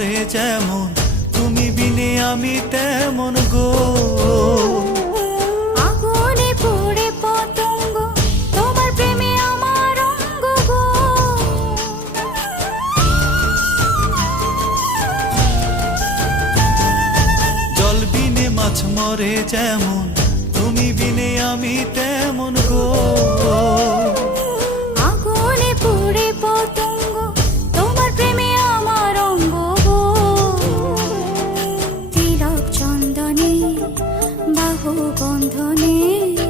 মরে যেমন, তুমি বিনে আমি তেমন গো। আগুনে পড়ে পতঙ্গ, তোমার প্রেমে আমার অঙ্গ গো। জল বিনে মাছ মরে যেমন,